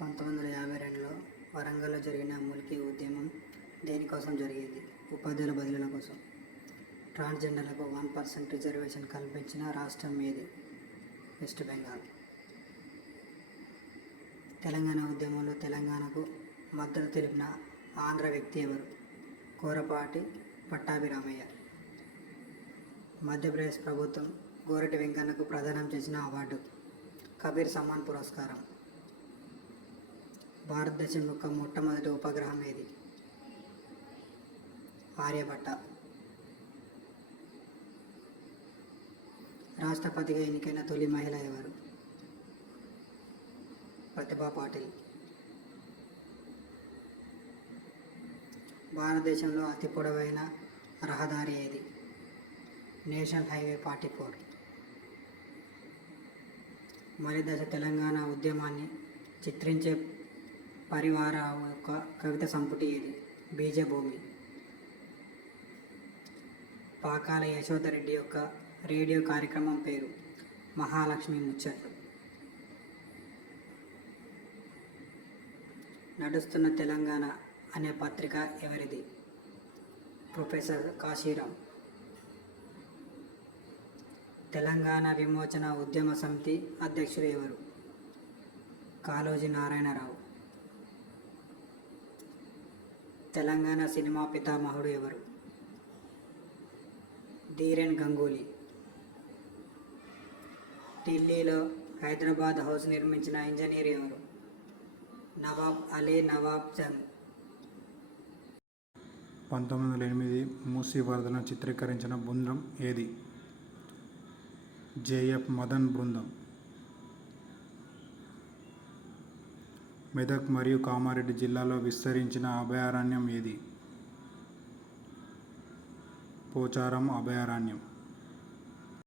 పంతొమ్మిది వందల యాభై రెండులో వరంగల్లో జరిగిన ములికి ఉద్యమం దేనికోసం జరిగింది? ఉపాధ్యాయుల బదిలీల కోసం. ట్రాన్స్జెండర్లకు వన్ పర్సెంట్ రిజర్వేషన్ కల్పించిన రాష్ట్రం ఏది? వెస్ట్ బెంగాల్. తెలంగాణ ఉద్యమంలో తెలంగాణకు మద్దతు తెలిపిన ఆంధ్ర వ్యక్తి ఎవరు? కోరపాటి పట్టాభిరామయ్య. మధ్యప్రదేశ్ ప్రభుత్వం గోరటి వెంకన్నకు ప్రదానం చేసిన అవార్డు. కబీర్ సమ్మాన్ పురస్కారం. భారతదేశం యొక్క మొట్టమొదటి ఉపగ్రహం ఏది? ఆర్యభట్ట. రాష్ట్రపతిగా ఎన్నికైన తొలి మహిళ ఎవరు? ప్రతిభా పాటిల్. భారతదేశంలో అతి పొడవైన రహదారి ఏది? National highway forty four. మరి దశ తెలంగాణ ఉద్యమాన్ని చిత్రించే పరివార యొక్క కవిత సంపుటి ఏది? బీజభూమి. పాకాల యశోదరెడ్డి యొక్క రేడియో కార్యక్రమం పేరు మహాలక్ష్మి ముచ్చట్లు. నడుస్తున్న తెలంగాణ అనే పత్రిక ఎవరిది? ప్రొఫెసర్ కాశీరాం. తెలంగాణ విమోచన ఉద్యమ సమితి అధ్యక్షుడు ఎవరు? కాళోజీ నారాయణరావు. తెలంగాణ సినిమా పితామహుడు ఎవరు? ధీరెన్ గంగూలీ. ఢిల్లీలో హైదరాబాద్ హౌస్ నిర్మించిన ఇంజనీర్ ఎవరు? నవాబ్ అలీ నవాబ్ జంగ్ పంతొమ్మిది వందల ఎనిమిది మూసీ వరదలను చిత్రీకరించిన బృందం ఏది? జేఎఫ్ మదన్ బృందం. మెదక్ మరియు కామారెడ్డి జిల్లాలో విస్తరించిన అభయారణ్యం ఏది? పోచారం అభయారణ్యం.